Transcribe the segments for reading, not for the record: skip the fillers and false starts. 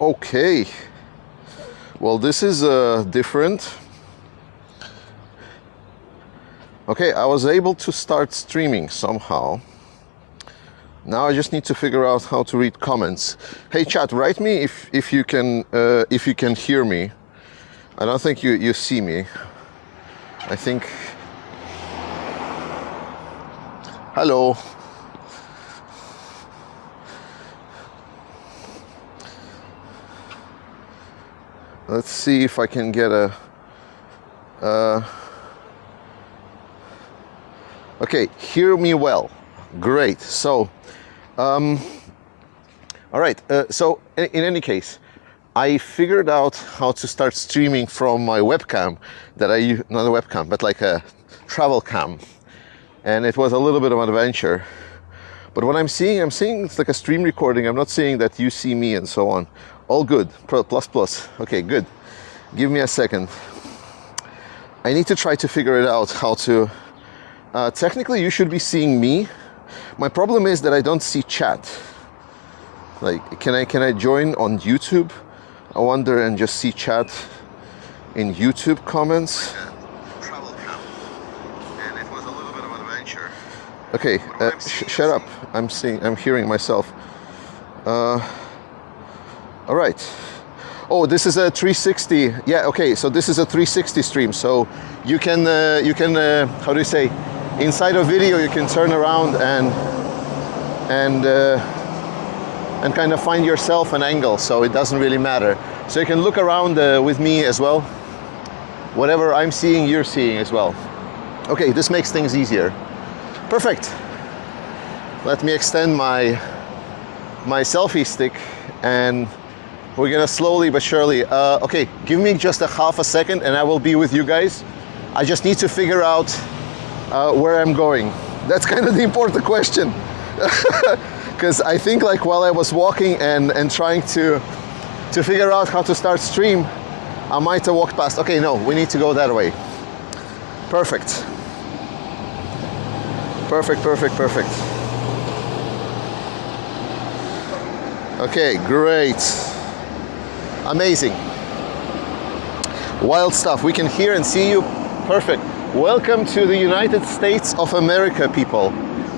Okay, well, this is different. Okay, I was able to start streaming somehow. Now I just need to figure out how to read comments. Hey chat, write me if you can hear me. I don't think you see me. I think. Hello. Let's see if I can get a. Okay, hear me well. Great. So, all right. So, in any case, I figured out how to start streaming from my webcam that I use, not a webcam, but like a travel cam, and it was a little bit of an adventure. But what I'm seeing it's like a stream recording. I'm not seeing that you see me and so on. All good. Plus. Okay, good. Give me a second. I need to try to figure it out how to. Technically, you should be seeing me. My problem is that I don't see chat. Like, can I join on YouTube? I wonder, and just see chat in YouTube comments. Travel cam, and it was a little bit of an adventure. Okay, shut up. I'm hearing myself. All right. Oh, this is a 360. Yeah. Okay. So this is a 360 stream. So you can how do you say? Inside a video, you can turn around and kind of find yourself an angle. So it doesn't really matter. So you can look around with me as well. Whatever I'm seeing, you're seeing as well. Okay. This makes things easier. Perfect. Let me extend my selfie stick, and we're gonna slowly but surely. Okay, give me just a half a second, and I will be with you guys. I just need to figure out where I'm going. That's kind of the important question, because I think like while I was walking and trying to figure out how to start stream, I might have walked past. Okay, no, we need to go that way. Perfect. Perfect. Okay, great. Amazing. Wild stuff. We can hear and see you. Perfect. Welcome to the United States of America, people.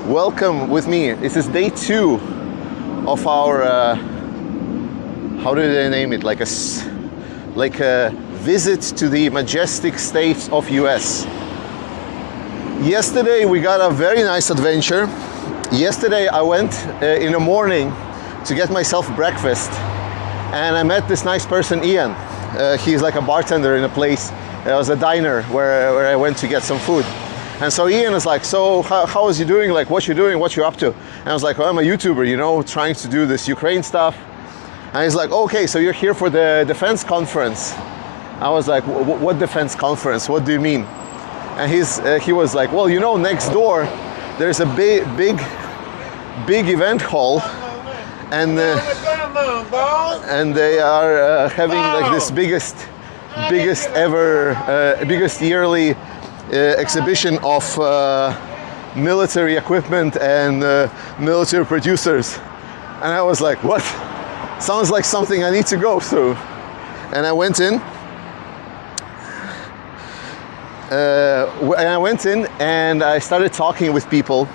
Welcome with me. This is day 2 of our, how do they name it? Like a visit to the majestic states of US. Yesterday we got a very nice adventure. Yesterday I went in the morning to get myself breakfast, and I met this nice person, Ian. He's like a bartender in a place. It was a diner where I went to get some food. And so Ian is like, so how is you doing? Like, what you doing? What you up to? And I was like, well, I'm a YouTuber, you know, trying to do this Ukraine stuff. And he's like, okay, so you're here for the defense conference. I was like, what defense conference? What do you mean? And he was like, well, you know, next door there's a big event hall, and they are having like this biggest yearly exhibition of military equipment and military producers. And I was like, what? Sounds like something I need to go through. And I went in. And I started talking with people,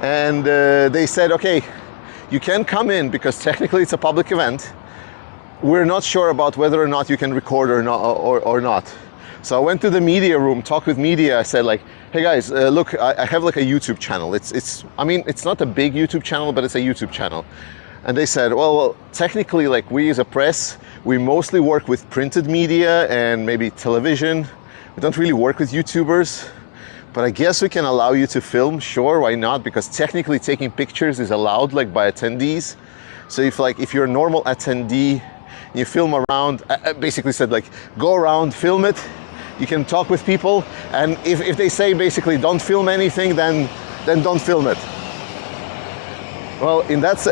and they said, okay, you can come in because technically it's a public event. We're not sure about whether or not you can record or not. So I went to the media room, talked with media. I said like, hey guys, look, I have like a YouTube channel. I mean, it's not a big YouTube channel, but it's a YouTube channel. And they said, well, technically, like, we as a press, we mostly work with printed media and maybe television. We don't really work with YouTubers, but I guess we can allow you to film. Sure, why not? Because technically taking pictures is allowed, like, by attendees. So if you're a normal attendee, you film around, I basically said like, go around, film it. You can talk with people, and if they say basically don't film anything, then don't film it. Well, at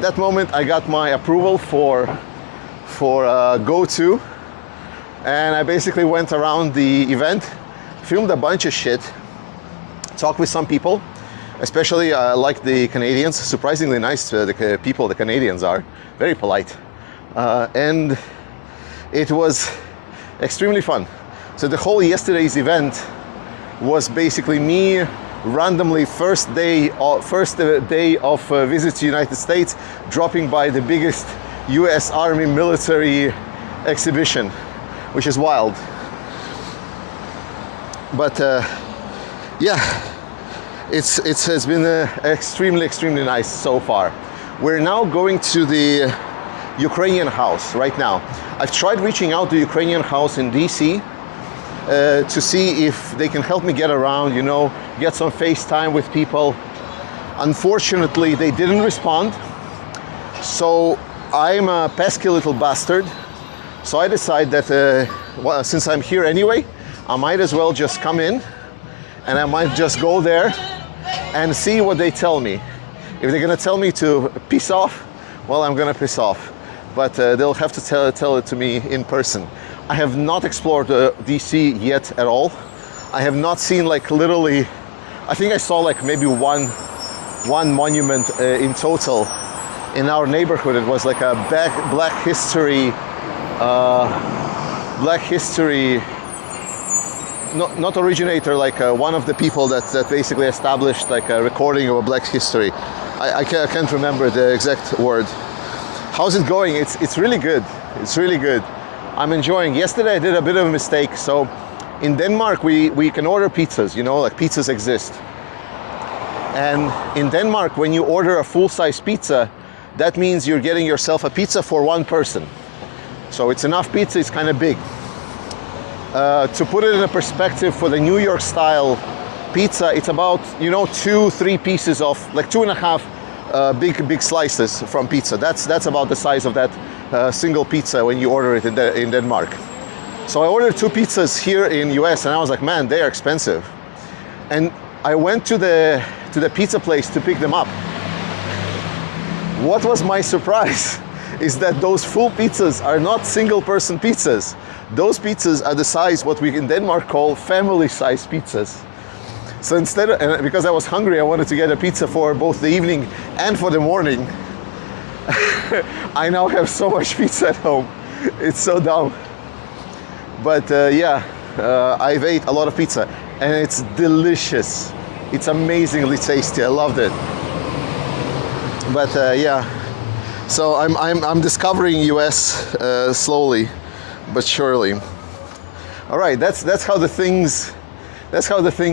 that moment, I got my approval for go to, and I basically went around the event, filmed a bunch of shit, talked with some people, especially like the Canadians. Surprisingly nice, the people, the Canadians are very polite. and it was extremely fun. So the whole yesterday's event was basically me randomly first day of visit to the United States, dropping by the biggest US Army military exhibition, which is wild. But yeah, it has been extremely nice so far. We're now going to the Ukrainian house right now. I've tried reaching out to the Ukrainian house in DC to see if they can help me get around, you know, get some FaceTime with people. Unfortunately, they didn't respond. So I'm a pesky little bastard. So I decided that well, since I'm here anyway, I might as well just come in and I might just go there and see what they tell me. If they're gonna tell me to piss off, well, I'm gonna piss off. But they'll have to tell it to me in person. I have not explored DC yet at all. I have not seen, like, literally, I think I saw like maybe one monument in total in our neighborhood. It was like a black history, not originator, like one of the people that basically established like a recording of a black history. I can't remember the exact word. How's it going? It's really good. It's really good. I'm enjoying. Yesterday I did a bit of a mistake. So in Denmark we can order pizzas, you know, like pizzas exist. And in Denmark, when you order a full-size pizza, that means you're getting yourself a pizza for one person. So it's enough pizza, it's kind of big. To put it in a perspective, for the New York style pizza, it's about, you know, 2-3 pieces of, like 2.5 big slices from pizza. That's about the size of that single pizza when you order it in Denmark. So I ordered 2 pizzas here in US and I was like, man, they are expensive. And I went to the pizza place to pick them up. What was my surprise is that those full pizzas are not single person pizzas. Those pizzas are the size what we in Denmark call family size pizzas. So instead of, and because I was hungry, I wanted to get a pizza for both the evening and for the morning. I now have so much pizza at home. It's so dumb. But yeah, I've ate a lot of pizza and it's delicious. It's amazingly tasty. I loved it. But yeah, so I'm discovering US slowly but surely. All right, that's how the things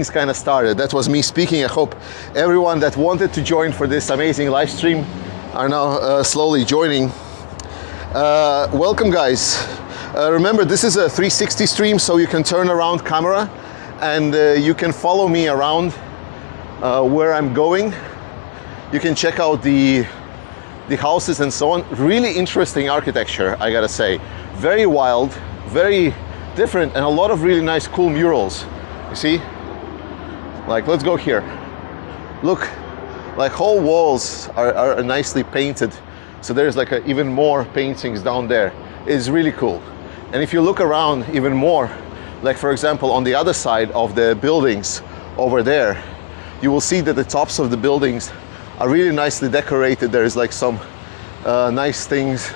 kind of started. That was me speaking. I hope everyone that wanted to join for this amazing live stream are now slowly joining. Welcome, guys. Remember, this is a 360 stream, so you can turn around camera and you can follow me around where I'm going. You can check out the houses and so on. Really interesting architecture, I gotta say. Very wild, very different, and a lot of really nice, cool murals. You see? Like, let's go here. Look, like whole walls are nicely painted. So there's like even more paintings down there. It's really cool. And if you look around even more, like for example, on the other side of the buildings over there, you will see that the tops of the buildings are really nicely decorated. There's like some nice things.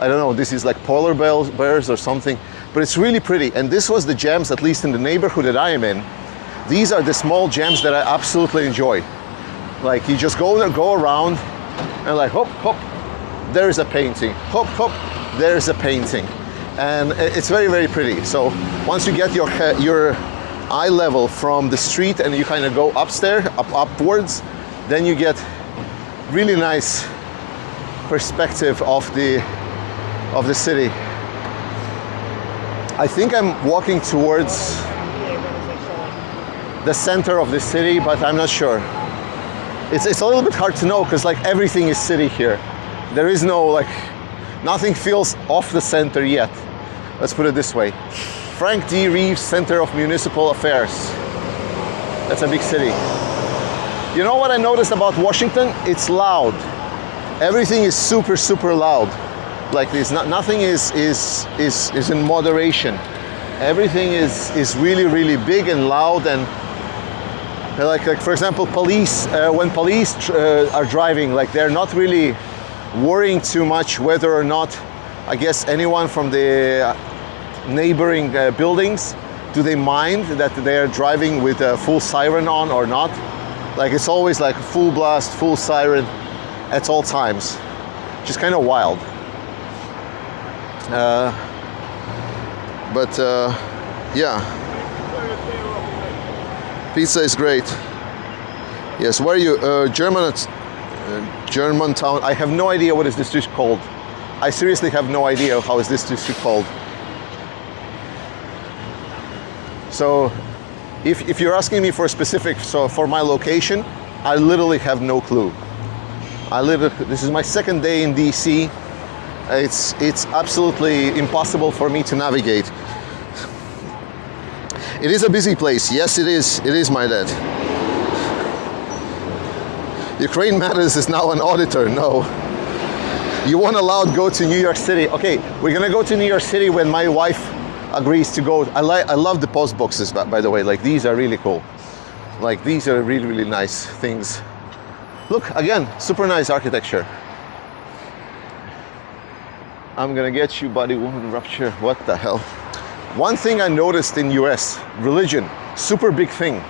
I don't know, this is like polar bears or something, but it's really pretty. And this was the gems, at least in the neighborhood that I am in. These are the small gems that I absolutely enjoy. Like you just go there, go around and like, hop, hop, there's a painting. Hop, hop, there's a painting. And it's very, very pretty. So once you get your eye level from the street and you kind of go upwards, then you get really nice perspective of the city. I think I'm walking towards the center of the city, but I'm not sure. It's a little bit hard to know because like everything is city here. There is no like, nothing feels off the center yet. Let's put it this way. Frank D. Reeves Center of Municipal Affairs. That's a big city. You know what I noticed about Washington? It's loud. Everything is super, super loud. Like this, nothing is in moderation. Everything is really, really big and loud, and like for example, police, when police are driving, like they're not really worrying too much whether or not I guess anyone from the neighboring buildings, do they mind that they are driving with a full siren on or not? Like it's always like full blast, full siren at all times, which is kind of wild. But yeah, pizza is great. Yes, where are you? Germantown. I have no idea what is this district called. I seriously have no idea how is this district called. So if you're asking me for a specific, so for my location, I literally have no clue. This is my second day in DC. It's absolutely impossible for me to navigate. It is a busy place. Yes, it is. It is, my dad. Ukraine Matters is now an auditor. No. You won't allowed go to New York City. Okay, we're gonna go to New York City when my wife agrees to go. I love the post boxes, by the way. Like these are really cool. Like these are really, really nice things. Look, again, super nice architecture. I'm gonna get you, buddy. Woman rupture. What the hell? One thing I noticed in US, religion, super big thing.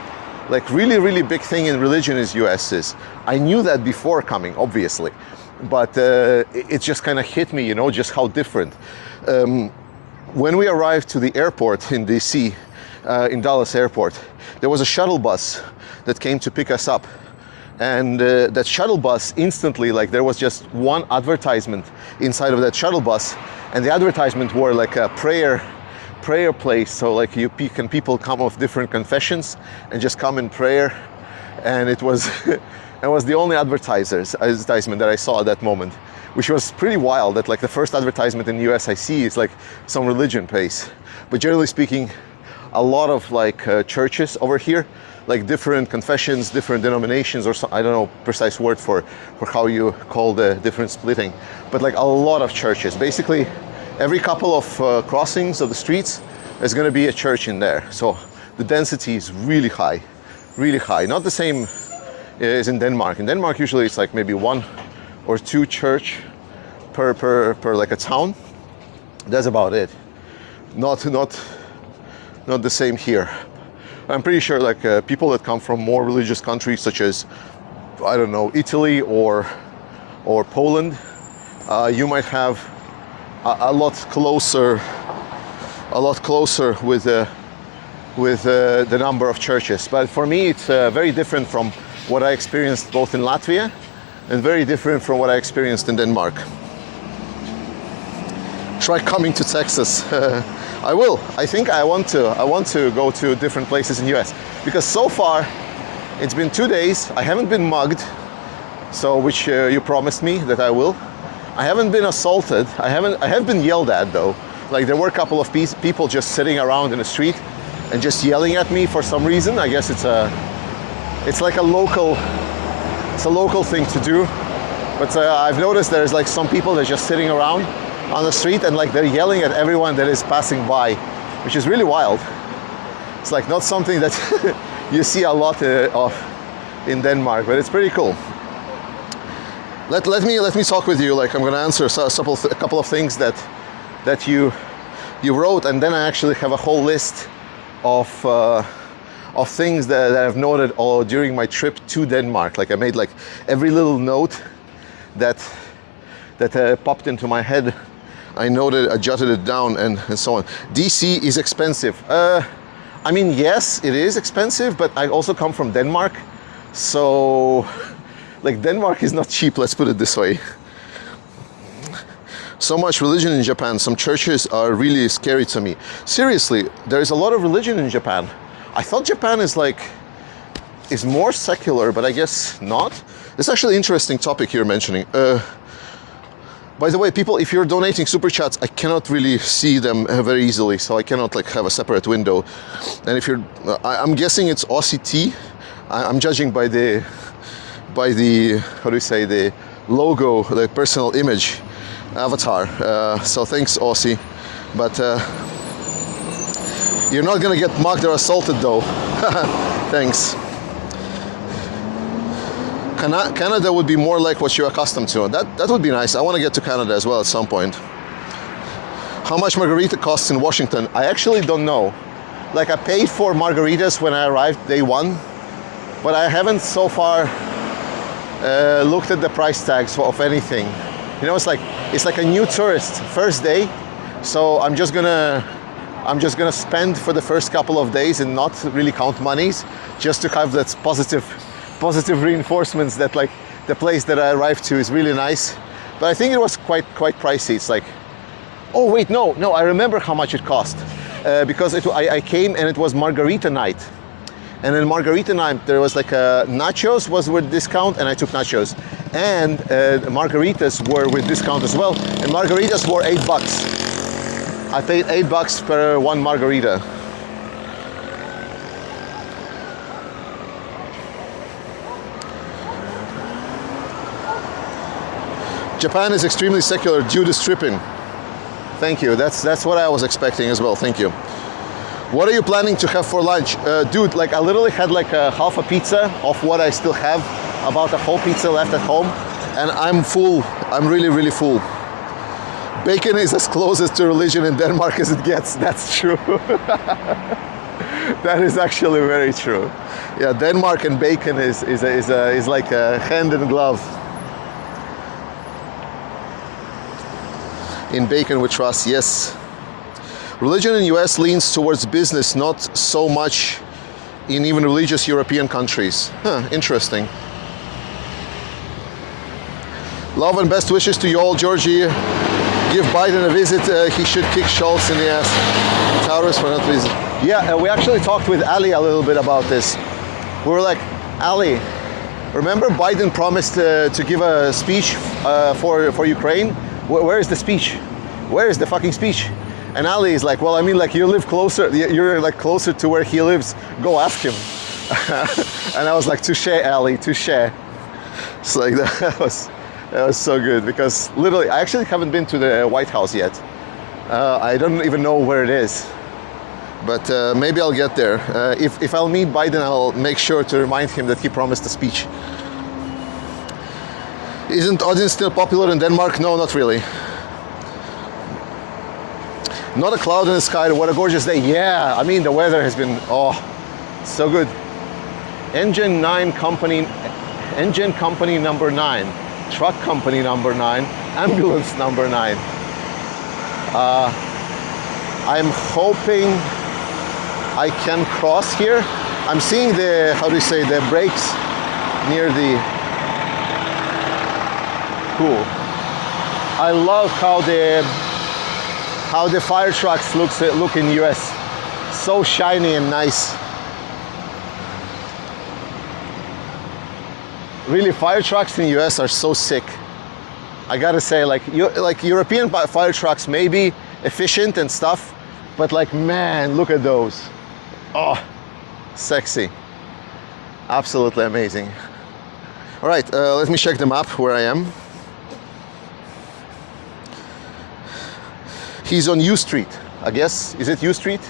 Like really, really big thing in religion is US is. I knew that before coming, obviously, but it just kind of hit me, you know, just how different. When we arrived to the airport in DC, in Dallas airport, there was a shuttle bus that came to pick us up. And that shuttle bus instantly, like there was just one advertisement inside of that shuttle bus, and the advertisement were like a prayer place. So like people come of different confessions and just come in prayer, and it was it was the only advertisement that I saw at that moment, which was pretty wild. That like the first advertisement in the US I see is like some religion place, but generally speaking, a lot of like churches over here, like different confessions, different denominations, or I don't know precise word for how you call the different splitting, but like a lot of churches. Basically, every couple of crossings of the streets, there's going to be a church in there. So the density is really high, really high. Not the same as in Denmark. In Denmark, usually it's like maybe one or two church per like a town. That's about it. Not the same here. I'm pretty sure like people that come from more religious countries such as, I don't know, Italy or Poland, you might have a lot closer with the number of churches. But for me, it's very different from what I experienced both in Latvia and very different from what I experienced in Denmark. Try coming to Texas. I will. I think I want to go to different places in the US, because so far it's been 2 days. I haven't been mugged, so which you promised me that I will. I haven't been assaulted. I have been yelled at though. Like there were a couple of people just sitting around in the street and just yelling at me for some reason. I guess it's like a local thing to do. But I've noticed there's like some people that are just sitting around on the street and like they're yelling at everyone that is passing by, which is really wild. It's like not something that you see a lot of in Denmark, but it's pretty cool. Let me talk with you. Like I'm going to answer a couple of things that you wrote, and then I actually have a whole list of things that I've noted all during my trip to Denmark. Like I made like every little note that popped into my head. I noted, I jotted it down, and so on. DC is expensive. I mean, yes, it is expensive, but I also come from Denmark, so like Denmark is not cheap. Let's put it this way. So much religion in Japan. Some churches are really scary to me. Seriously, there is a lot of religion in Japan. I thought Japan is more secular, but I guess not. It's actually an interesting topic you're mentioning. By the way, people, if you're donating super chats, I cannot really see them very easily, so I cannot like have a separate window. And if you're, I'm guessing it's Aussie T. I'm judging by the how do you say, the logo, the personal image avatar. So thanks, Aussie. But you're not gonna get mugged or assaulted though. Thanks. Canada would be more like what you're accustomed to. That would be nice. I want to get to Canada as well at some point. How much margarita costs in Washington? I actually don't know. Like I paid for margaritas when I arrived day one, but I haven't so far looked at the price tags of anything. You know, it's like a new tourist, first day, so I'm just gonna spend for the first couple of days and not really count monies, just to have that positive reinforcements that like the place that I arrived to is really nice. But I think it was quite pricey. It's like, oh wait, no, I remember how much it cost, because I came and it was margarita night. And in margarita night, there was like nachos was with discount, and I took nachos. And margaritas were with discount as well. And margaritas were $8. I paid $8 per one margarita. Japan is extremely secular due to stripping. Thank you. That's what I was expecting as well. Thank you. What are you planning to have for lunch? Dude, like I literally had like half a pizza of what I still have, about a whole pizza left at home, and I'm full. I'm really full. Bacon is as closest to religion in Denmark as it gets. That's true. That is actually very true. Yeah, Denmark and bacon is like a hand in glove. In bacon we trust, yes. Religion in US leans towards business, not so much in even religious European countries. Huh, interesting. Love and best wishes to you all, Georgie. Give Biden a visit. He should kick Schultz in the ass. Taurus for not visit. Yeah, we actually talked with Ali a little bit about this. We were like, Ali, remember Biden promised to give a speech for Ukraine? Where is the speech? Where is the fucking speech? And Ali is like, well, I mean, like you live closer, you're like closer to where he lives. Go ask him. And I was like, touche, Ali, touche. It's like that was so good, because literally, I actually haven't been to the White House yet. I don't even know where it is, but maybe I'll get there. If I'll meet Biden, I'll make sure to remind him that he promised a speech. Isn't Odin still popular in Denmark? No, not really. Not a cloud in the sky. What a gorgeous day. Yeah, I mean, the weather has been, oh, so good. Engine company number 9. Truck company number 9. Ambulance number 9. I'm hoping I can cross here. I'm seeing the, how do you say, the brakes near the, cool. I love how the fire trucks look in US. So shiny and nice. Really, fire trucks in US are so sick. I gotta say, like European fire trucks may be efficient and stuff, but like, man, look at those. Oh, sexy. Absolutely amazing. All right, let me check the map where I am. He's on U Street, I guess. Is it U Street?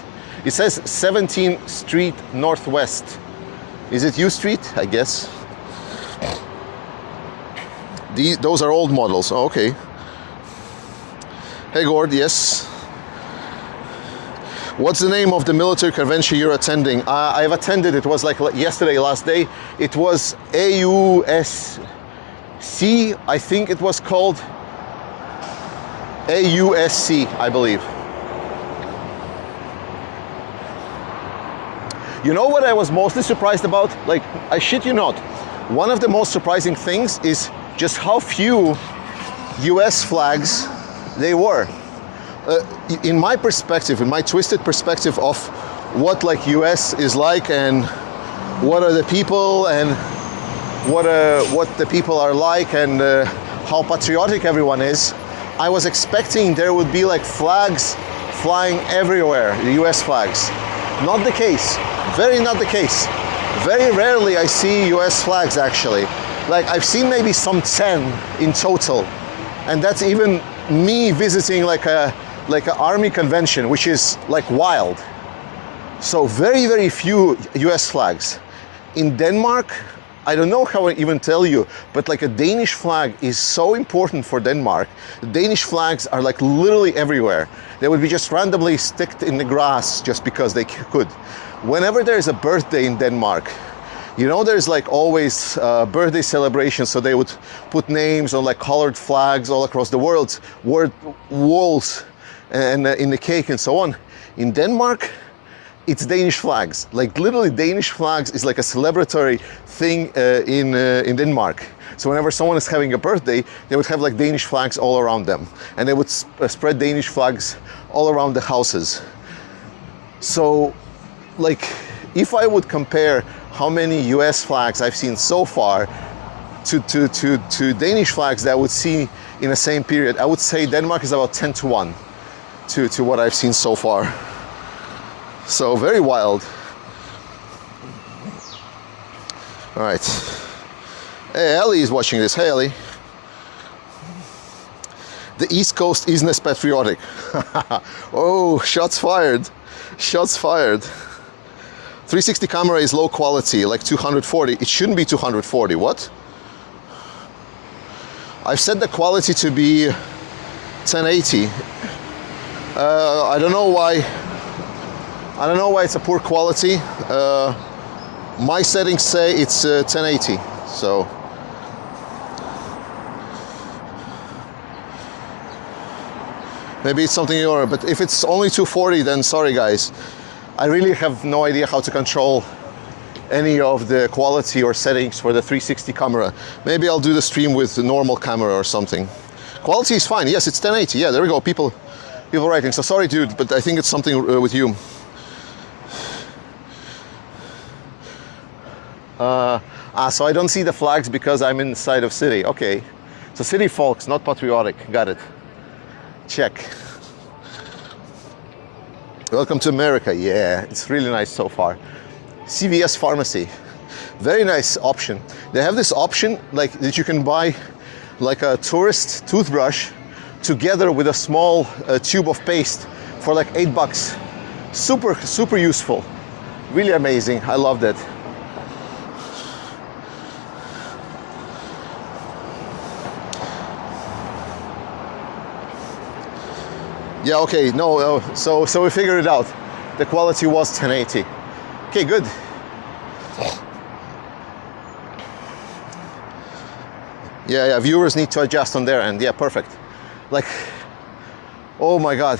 It says 17th Street Northwest. Is it U Street? I guess. Those are old models. Oh, okay. Hey Gord, yes. What's the name of the military convention you're attending? I've attended. It was like yesterday, last day. It was AUSC, I think it was called. AUSC, I believe. You know what I was mostly surprised about? Like, I shit you not. One of the most surprising things is just how few US flags they were. In my perspective, in my twisted perspective of what like US is like and what are the people and what the people are like and how patriotic everyone is, I was expecting there would be like flags flying everywhere, the US flags. Not the case, very not the case. Very rarely I see US flags actually. Like I've seen maybe some 10 in total. And that's even me visiting like an army convention, which is like wild. So very, very few US flags. In Denmark, I don't know how I even tell you, but like a Danish flag is so important for Denmark. Danish flags are like literally everywhere. They would be just randomly sticked in the grass just because they could. Whenever there's a birthday in Denmark, you know, there's like always birthday celebrations, so they would put names on like colored flags all across the world, walls, and in the cake and so on. In Denmark, it's Danish flags. Like literally Danish flags is like a celebratory thing in Denmark. So whenever someone is having a birthday, they would have like Danish flags all around them. And they would spread Danish flags all around the houses. So like if I would compare how many US flags I've seen so far to Danish flags that I would see in the same period, I would say Denmark is about 10 to 1 to what I've seen so far. So very wild. All right. Hey, Ellie is watching this. Hey, Ellie. The East Coast isn't as patriotic. Oh, shots fired. Shots fired. 360 camera is low quality, like 240. It shouldn't be 240. What? I've set the quality to be 1080. I don't know why. I don't know why it's a poor quality. My settings say it's 1080, so. Maybe it's something you're, but if it's only 240, then sorry guys. I really have no idea how to control any of the quality or settings for the 360 camera. Maybe I'll do the stream with the normal camera or something. Quality is fine. Yes, it's 1080. Yeah, there we go. People writing. So sorry, dude, but I think it's something with you. So I don't see the flags because I'm inside of city. Okay, so city folks, not patriotic. Got it. Check. Welcome to America. Yeah, it's really nice so far. CVS Pharmacy, very nice option. They have this option like that you can buy like a tourist toothbrush together with a small tube of paste for like $8. Super useful. Really amazing. I loved it. Yeah, okay, no, so we figured it out. The quality was 1080. Okay, good. Yeah, viewers need to adjust on their end. Yeah, perfect. Like, oh my God.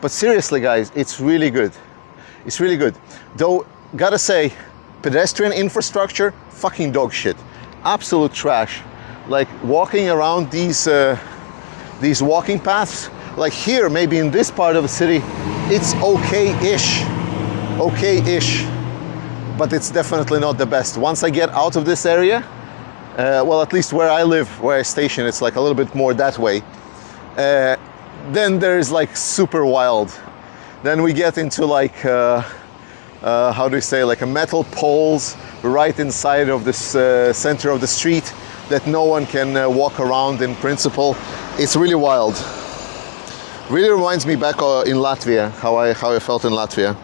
But seriously, guys, it's really good. It's really good. Though, gotta say, pedestrian infrastructure, fucking dog shit. Absolute trash. Like, walking around these walking paths, like here, maybe in this part of the city, it's okay-ish, but it's definitely not the best. Once I get out of this area, well, at least where I live, where I station, it's like a little bit more that way. Then there's like super wild. Then we get into like, how do you say, like a metal poles right inside of this center of the street that no one can walk around in principle. It's really wild. Really reminds me back in Latvia, how I felt in Latvia.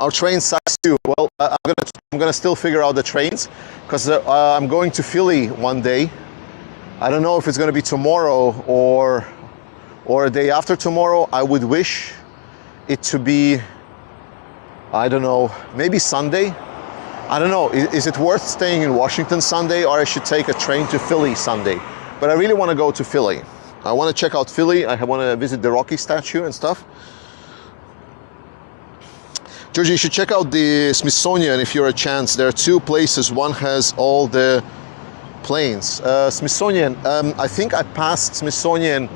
Our train sucks too. Well, I'm gonna still figure out the trains because I'm going to Philly one day. I don't know if it's gonna be tomorrow or a day after tomorrow. I would wish it to be, I don't know, maybe Sunday. I don't know. Is it worth staying in Washington Sunday, or I should take a train to Philly Sunday? But I really want to go to Philly. I want to check out Philly. I want to visit the Rocky statue and stuff. Georgie, you should check out the Smithsonian if you're a chance. There are two places. One has all the planes. Smithsonian, I think I passed Smithsonian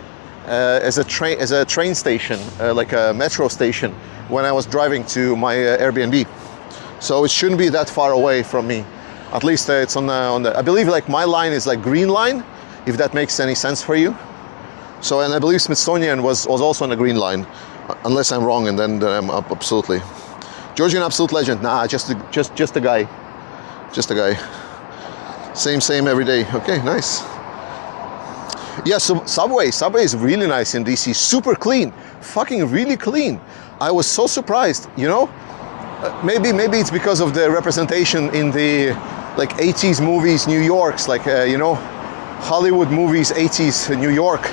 as a train station, like a metro station, when I was driving to my Airbnb. So it shouldn't be that far away from me. At least it's on the, I believe like my line is like green line, if that makes any sense for you. So, and I believe Smithsonian was also on the green line, unless I'm wrong, and then I'm up absolutely. Georgian absolute legend. Nah, just a guy. Just a guy. Same every day. Okay, nice. Yeah, so Subway is really nice in DC. Super clean. Fucking really clean. I was so surprised, you know? Maybe it's because of the representation in the like 80s movies, New York's, like you know, Hollywood movies, 80s New York,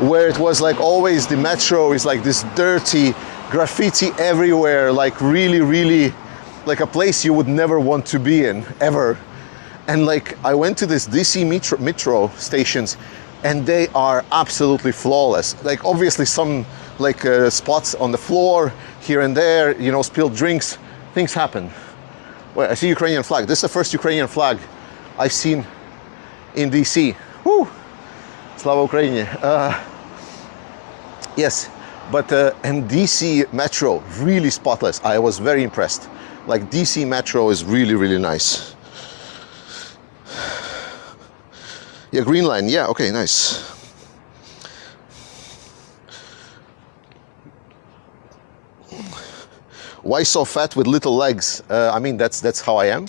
where it was like always the metro is like this dirty graffiti everywhere, like really like a place you would never want to be in ever. And like I went to this DC metro stations, and they are absolutely flawless. Like obviously some like spots on the floor here and there, you know, spilled drinks, things happen. Well, I see Ukrainian flag. This is the first Ukrainian flag I've seen in DC. Woo! Slava Ukraini. Yes, but and DC metro, really spotless. I was very impressed. Like DC metro is really nice. Yeah, green line. Yeah, okay, nice. Why so fat with little legs? I mean, that's how I am.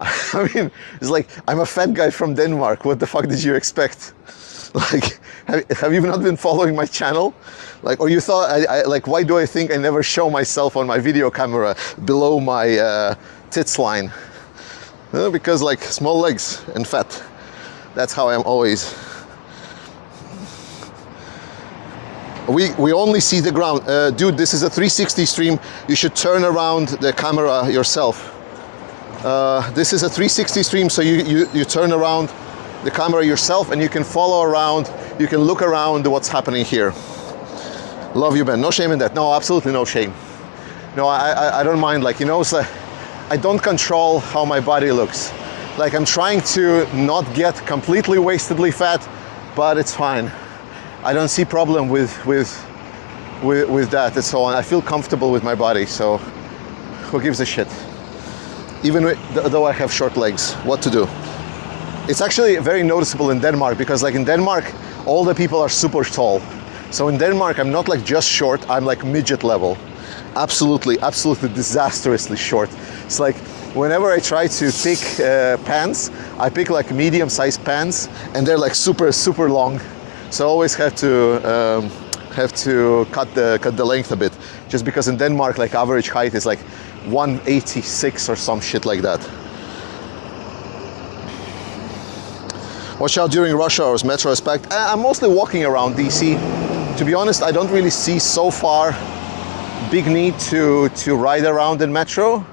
I mean, it's like, I'm a fat guy from Denmark. What the fuck did you expect? Like, have you not been following my channel? Like, or you thought, like, why do I think I never show myself on my video camera below my tits line? Because like, small legs and fat. That's how I am always. We only see the ground. Dude, this is a 360 stream. You should turn around the camera yourself. This is a 360 stream, so you turn around the camera yourself and you can follow around, you can look around what's happening here. Love you, Ben. No shame in that. No, absolutely no shame. No, I don't mind. Like, you know, it's like, I don't control how my body looks. Like, I'm trying to not get completely wastedly fat, but it's fine. I don't see problem with that and so on. I feel comfortable with my body, so who gives a shit? Even though I have short legs, what to do? It's actually very noticeable in Denmark, because like in Denmark, all the people are super tall. So in Denmark, I'm not like just short, I'm like midget level. Absolutely disastrously short. It's like, whenever I try to pick pants, I pick like medium-sized pants, and they're like super long. So I always have to cut the length a bit, just because in Denmark, like average height is like 186 or some shit like that. Watch out during rush hours, metro is packed. I'm mostly walking around DC. To be honest, I don't really see so far big need to ride around in metro.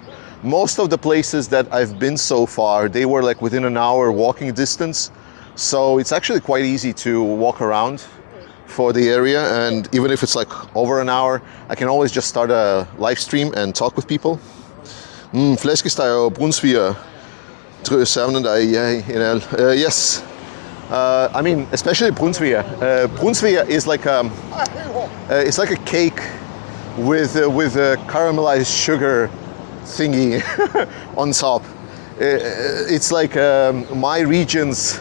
Most of the places that I've been so far, they were like within an hour walking distance. So it's actually quite easy to walk around for the area, and even if it's like over an hour, I can always just start a live stream and talk with people. Flæskesteg og brunsviger. Yes. I mean, especially brunsviger. Brunsviger is like it's like a cake with a caramelized sugar thingy on top. It's like my region's,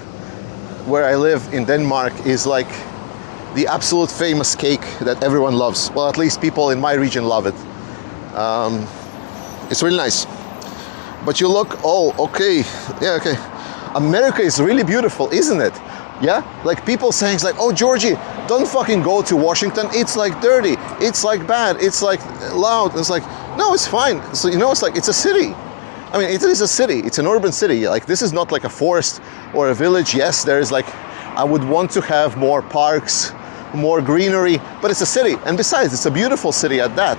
where I live in Denmark, is like the absolute famous cake that everyone loves. Well, at least people in my region love it. It's really nice. But you look, oh, okay, yeah, okay. America is really beautiful, isn't it? Yeah, like people saying, it's like, oh, Georgie, don't fucking go to Washington. It's like dirty. It's like bad. It's like loud. It's like, no, it's fine. So, you know, it's like, it's a city. I mean, it is a city. It's an urban city. Like, this is not like a forest or a village. Yes, there is like, I would want to have more parks, more greenery, but it's a city. And besides, it's a beautiful city at that.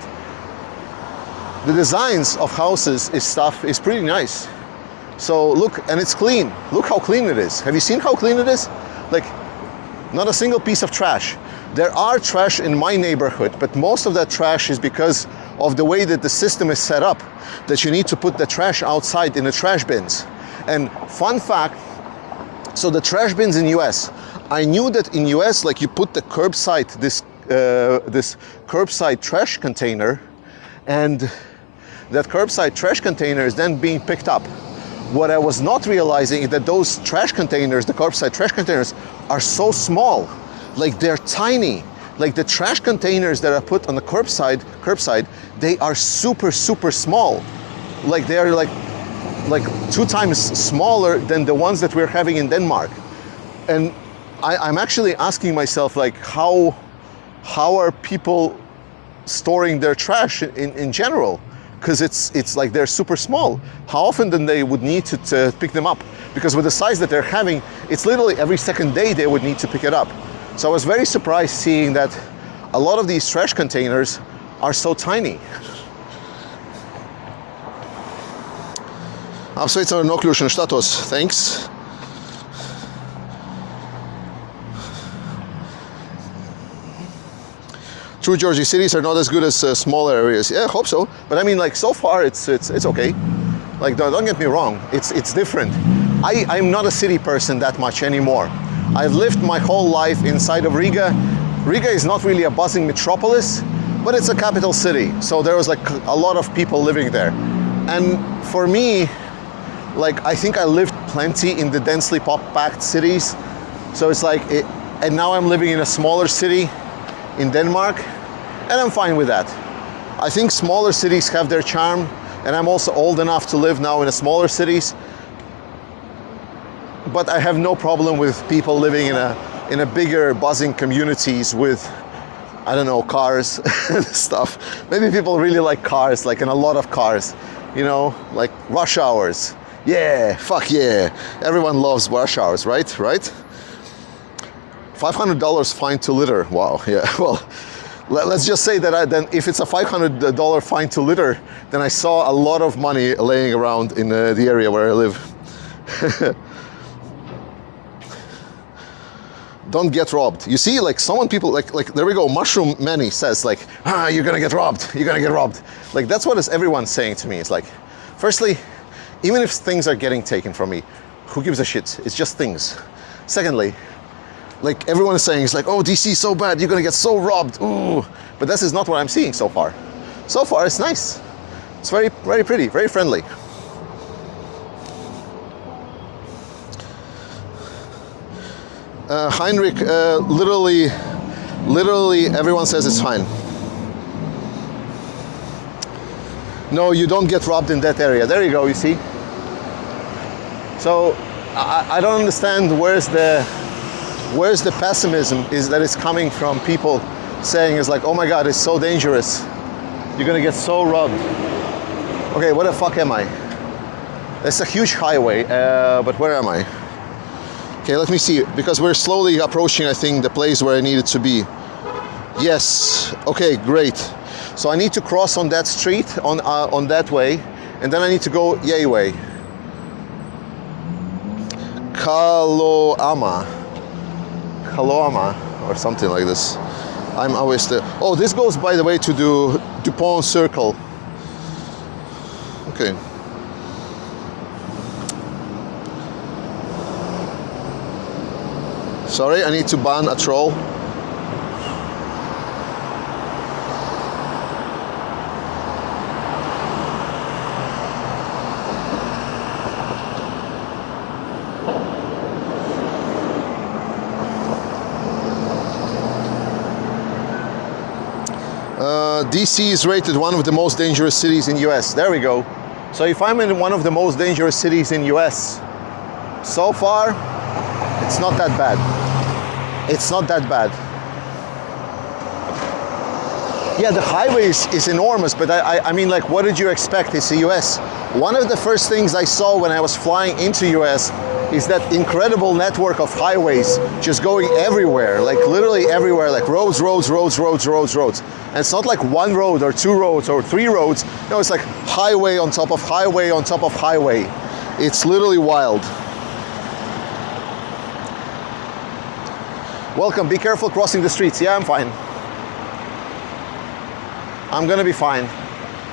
The designs of houses is pretty nice. So look, and it's clean. Look how clean it is. Have you seen how clean it is? Like, not a single piece of trash. There are trash in my neighborhood, but most of that trash is because of the way that the system is set up, that you need to put the trash outside in the trash bins. And fun fact, so the trash bins in US, I knew that in US, like, you put the curbside, this curbside trash container, and that curbside trash container is then being picked up. What I was not realizing is that those trash containers, the curbside trash containers, are so small. Like, they're tiny. Like, the trash containers that are put on the curbside, they are super small. Like, they're like 2 times smaller than the ones that we're having in Denmark. And I'm actually asking myself, like, how are people storing their trash in general, because it's like they're super small. How often then they would need to pick them up? Because with the size that they're having, it's literally every second day they would need to pick it up. So I was very surprised seeing that a lot of these trash containers are so tiny. Apsveicam ar nokļūšanu štatos. Thanks. True, Georgie, cities are not as good as smaller areas. Yeah, I hope so. But I mean, like, so far it's okay. Like, don't get me wrong, it's different. I'm not a city person that much anymore. I've lived my whole life inside of Riga. Riga is not really a buzzing metropolis, but it's a capital city. So there was like a lot of people living there. And for me, like, I think I lived plenty in the densely packed cities. So it's like, and now I'm living in a smaller city in Denmark, and I'm fine with that. I think smaller cities have their charm, and I'm also old enough to live now in the smaller cities. But I have no problem with people living in a bigger buzzing communities with, I don't know, cars and stuff. Maybe people really like cars, like, in a lot of cars, you know, like rush hours. Yeah, fuck yeah. Everyone loves rush hours, right? Right? $500 fine to litter. Wow, yeah. Well, let's just say that then if it's a $500 fine to litter, then I saw a lot of money laying around in the area where I live. Don't get robbed. You see, like, people like there we go. Mushroom Manny says, like, you're gonna get robbed. You're gonna get robbed. Like, that's what everyone's saying to me. It's like, firstly, even if things are getting taken from me, who gives a shit? It's just things. Secondly, like, everyone is saying, it's like, oh, DC is so bad, you're gonna get so robbed. Ooh. But this is not what I'm seeing so far. So far, it's nice. It's very, very pretty, very friendly. Heinrich, literally everyone says it's fine. No, you don't get robbed in that area. There you go, you see. So I don't understand where's the pessimism that is coming from people saying is like, oh my God, it's so dangerous. You're gonna get so robbed. Okay, where the fuck am I? It's a huge highway, but where am I? Okay, let me see, because we're slowly approaching, I think, the place where I needed to be. Yes, okay, great. So I need to cross on that street, on that way, and then I need to go yay way. Kaloama, or something like this. I'm always there. Oh, this goes, by the way, to the Dupont Circle. Okay. Sorry, I need to ban a troll. DC is rated one of the most dangerous cities in US. There we go. So if I'm in one of the most dangerous cities in US, so far, it's not that bad. It's not that bad. Yeah, the highway is enormous, but I mean, like, what did you expect? It's the US. One of the first things I saw when I was flying into US is that incredible network of highways just going everywhere, like literally everywhere, like roads. And it's not like one road or two roads or three roads. No, it's like highway on top of highway on top of highway. It's literally wild. Welcome, be careful crossing the streets. Yeah, I'm fine. I'm gonna be fine.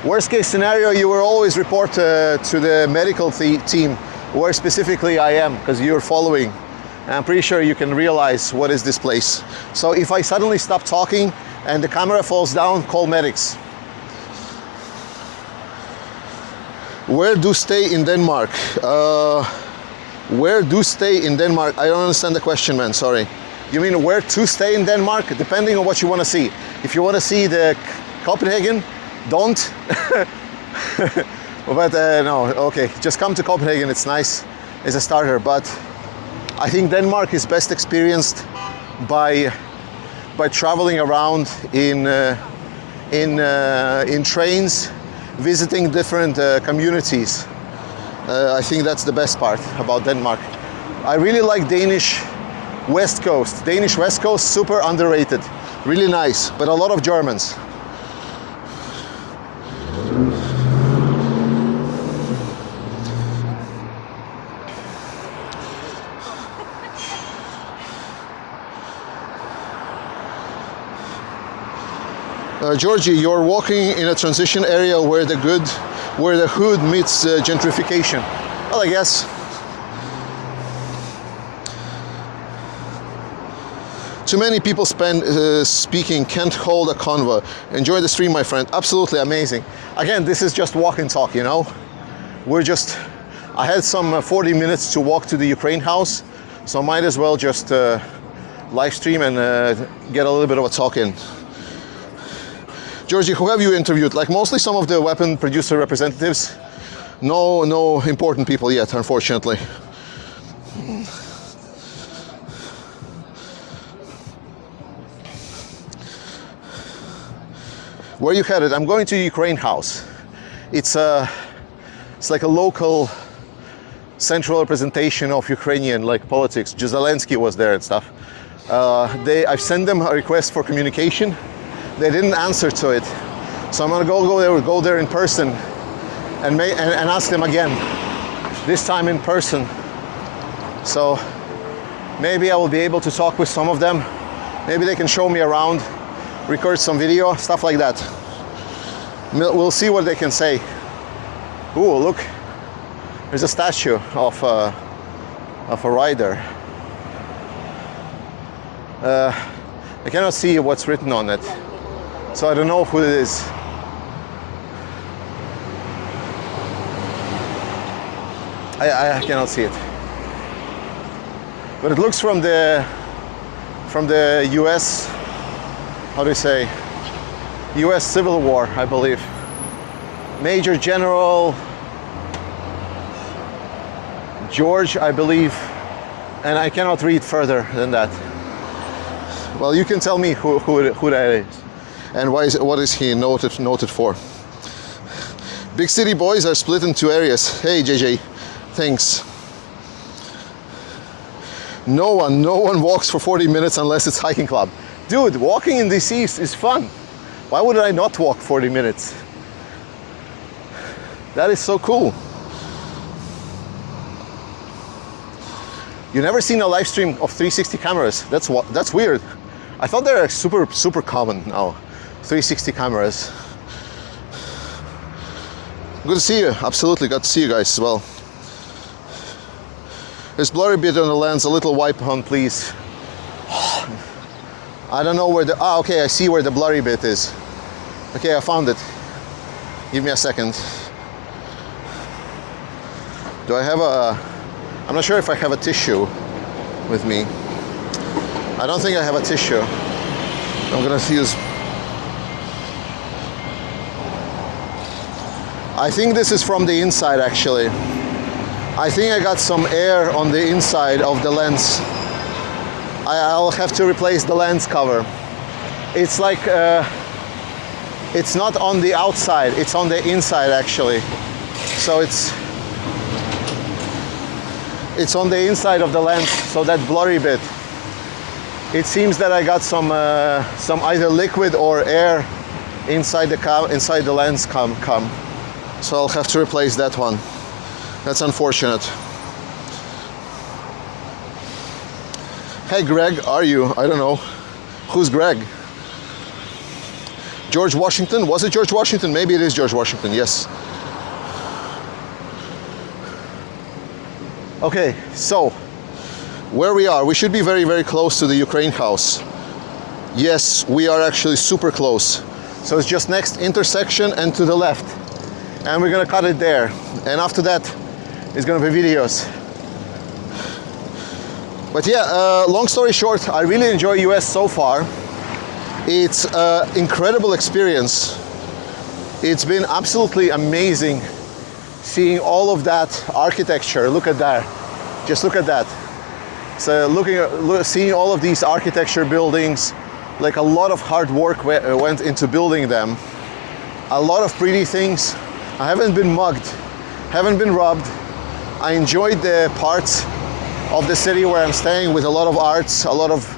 Worst case scenario, you will always report to the medical team where specifically I am, because you're following. And I'm pretty sure you can realize what is this place. So if I suddenly stop talking and the camera falls down, call medics. Where do stay in Denmark? Where do stay in Denmark? I don't understand the question, man, sorry. You mean where to stay in Denmark? Depending on what you want to see. If you want to see the Copenhagen, don't. But no, okay, just come to Copenhagen, it's nice as a starter. But I think Denmark is best experienced by traveling around in in trains, visiting different communities. I think that's the best part about Denmark. I really like Danish West Coast. Danish West Coast, super underrated. Really nice, but a lot of Germans. Georgie, you're walking in a transition area where the hood meets gentrification. Well, I guess. Too many people speaking, can't hold a convo. Enjoy the stream, my friend. Absolutely amazing. Again, this is just walk and talk, you know? I had some 40 minutes to walk to the Ukraine house, so I might as well just live stream and get a little bit of a talk in. Georgie, who have you interviewed? Like mostly some of the weapon producer representatives. No important people yet, unfortunately. Where are you headed? I'm going to Ukraine House. It's like a local central representation of Ukrainian like politics. Zelensky was there and stuff. I've sent them a request for communication. They didn't answer to it, so I'm gonna go there in person and ask them again. This time in person. So maybe I will be able to talk with some of them. Maybe they can show me around, record some video, stuff like that. We'll see what they can say. Ooh, look, there's a statue of a rider. I cannot see what's written on it, so I don't know who it is. I cannot see it, but it looks from the U.S. How do you say? U.S. Civil War, I believe. Major General George, I believe, and I cannot read further than that. Well, you can tell me who that is, and what is he noted for? Big city boys are split in two areas. Hey JJ, thanks. No one walks for 40 minutes unless it's hiking club. Dude, walking in DC is fun. Why would I not walk 40 minutes? That is so cool. You never seen a live stream of 360 cameras? That's weird. I thought they're super common now. 360 cameras. Good to see you. Absolutely, got to see you guys as well. There's blurry bit on the lens. A little wipe on, please. I don't know where the... Ah, okay, I see where the blurry bit is. Okay, I found it. Give me a second. Do I have a... I'm not sure if I have a tissue with me. I don't think I have a tissue. I'm gonna use... I think this is from the inside, actually. I think I got some air on the inside of the lens. I'll have to replace the lens cover. It's like, it's not on the outside, it's on the inside actually. So it's on the inside of the lens, so that blurry bit. It seems that I got some either liquid or air inside the lens cam. So I'll have to replace that one. That's unfortunate. Hey Greg, are you? I don't know. Who's Greg? George Washington? Was it George Washington? Maybe it is George Washington, yes. Okay, so where we are, we should be very close to the Ukraine house. Yes, we are actually super close. So it's just next intersection and to the left. And we're gonna cut it there. And after that, it's gonna be videos. But yeah, long story short, I really enjoy US so far. It's an incredible experience. It's been absolutely amazing seeing all of that architecture. Look at that. Just look at that. So seeing all of these architecture buildings, like a lot of hard work went into building them. A lot of pretty things. I haven't been mugged, haven't been robbed. I enjoyed the parts of the city where I'm staying with a lot of arts, a lot of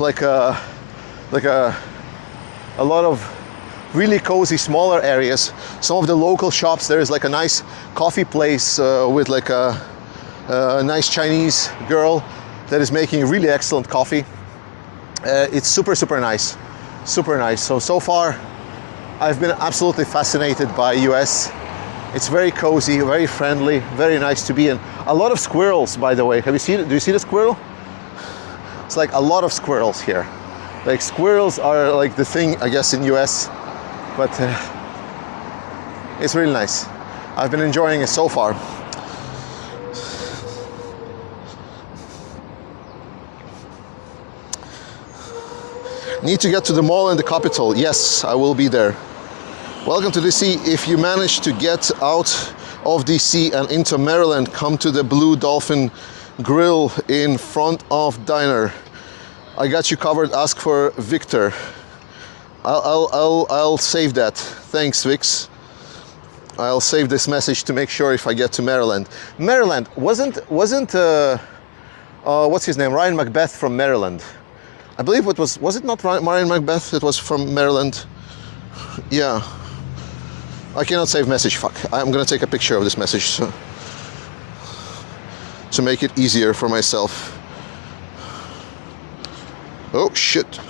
a lot of really cozy smaller areas. Some of the local shops, there is like a nice coffee place with like a nice Chinese girl that is making really excellent coffee. It's super nice, super nice. So far I've been absolutely fascinated by US. It's very cozy, very friendly, very nice to be in. A lot of squirrels, by the way. Have you seen it? Do you see the squirrel? It's like a lot of squirrels here. Like squirrels are like the thing, I guess, in US, but it's really nice. I've been enjoying it so far. Need to get to the mall and the Capitol. Yes, I will be there. Welcome to DC. If you manage to get out of DC and into Maryland, come to the Blue Dolphin Grill in front of Diner. I got you covered. Ask for Victor. I'll save that. Thanks, Vix. I'll save this message to make sure if I get to Maryland. Maryland wasn't what's his name? Ryan Macbeth from Maryland. I believe it was it not Ryan Macbeth? It was from Maryland. Yeah. I cannot save message. Fuck. I'm gonna take a picture of this message so, to make it easier for myself. Oh shit.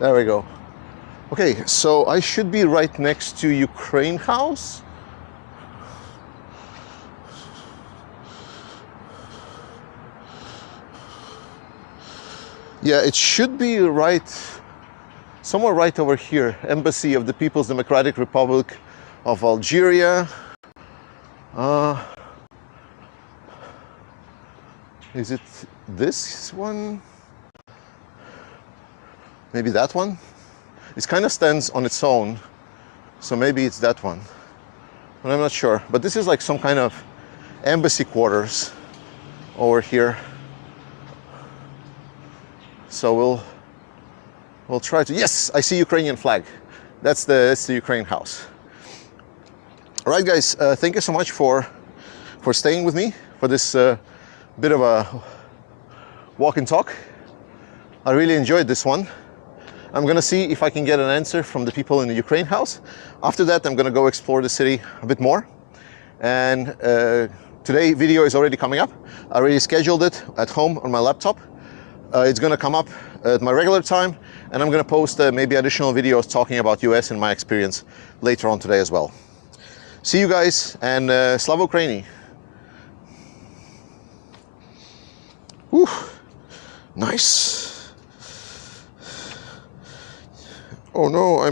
There we go. Okay, so I should be right next to Ukraine House. Yeah, it should be right somewhere right over here. Embassy of the People's Democratic Republic of Algeria. Is it this one? Maybe that one? It kind of stands on its own, so maybe it's that one. But I'm not sure. But this is like some kind of embassy quarters over here. So we'll try to. Yes, I see Ukrainian flag. That's the Ukraine house. All right, guys. Thank you so much for staying with me for this bit of a walk and talk. I really enjoyed this one. I'm gonna see if I can get an answer from the people in the Ukraine house. After that, I'm gonna go explore the city a bit more. And today video is already coming up. I already scheduled it at home on my laptop. It's gonna come up at my regular time, and I'm gonna post maybe additional videos talking about US and my experience later on today as well. See you guys, and Slava Ukraini. Whew. Nice. Oh no, I'm